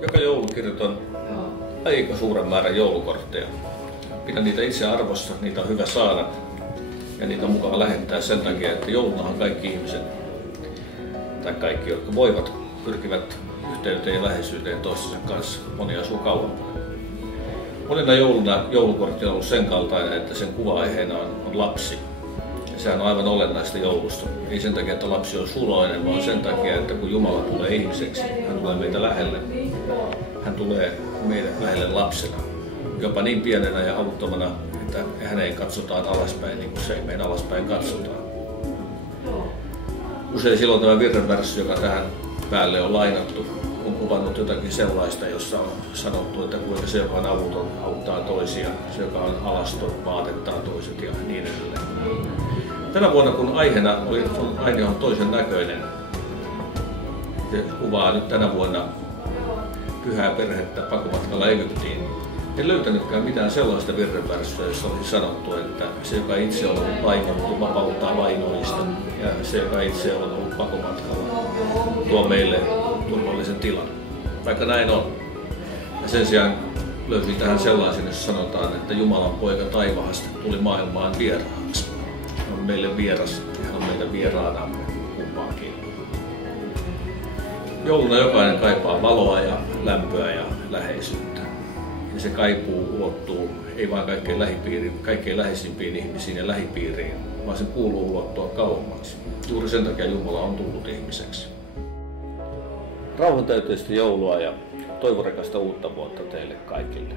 Joka joulu kirjoitan aika suuren määrän joulukortteja. Pidän niitä itse arvossa, niitä on hyvä saada ja niitä on mukava lähettää sen takia, että joulunahan kaikki ihmiset, tai kaikki, jotka voivat, pyrkivät yhteyteen ja läheisyyteen toistensa kanssa. Moni asuu kauempana. Monena jouluna joulukortti on ollut sen kaltainen, että sen kuva-aiheena on lapsi. Ja sehän on aivan olennaista joulusta. Ei sen takia, että lapsi on suloinen, vaan sen takia, että kun Jumala tulee ihmiseksi, hän tulee meitä lähelle. Hän tulee meidän lähelle lapsena, jopa niin pienenä ja avuttomana, että häneen katsotaan alaspäin, niin kuin se ei meidän alaspäin katsotaan. Usein silloin tämä virrenvärssi, joka tähän päälle on lainattu, on kuvannut jotakin sellaista, jossa on sanottu, että kuinka se, joka on avuton, auttaa toisia, se, joka on alaston, vaatettaa toiset ja niin edelleen. Tänä vuonna, kun aiheena on toisen näköinen, se kuvaa nyt tänä vuonna pyhää perhettä pakomatkalla Egyptiin. En löytänytkään mitään sellaista virrenvärssyä, jossa olisi sanottu, että se, joka itse on ollut vainottu, vapauttaa vainoista, ja se, joka itse on ollut pakomatkalla, tuo meille turvallisen tilan. Vaikka näin on. Ja sen sijaan löysin tähän sellaisen, jossa sanotaan, että Jumalan poika taivaasta tuli maailmaan vieraaksi. Hän on meille vieras ja hän on meitä vieraanamme kumpaakin. Jouluna jokainen kaipaa valoa ja lämpöä ja läheisyyttä. Ja se kaipuu ulottuu ei vain kaikkein läheisimpiin ihmisiin ja lähipiiriin, vaan se kuuluu ulottua kauemmaksi. Juuri sen takia Jumala on tullut ihmiseksi. Rauhantäyteistä joulua ja toivorekasta uutta vuotta teille kaikille.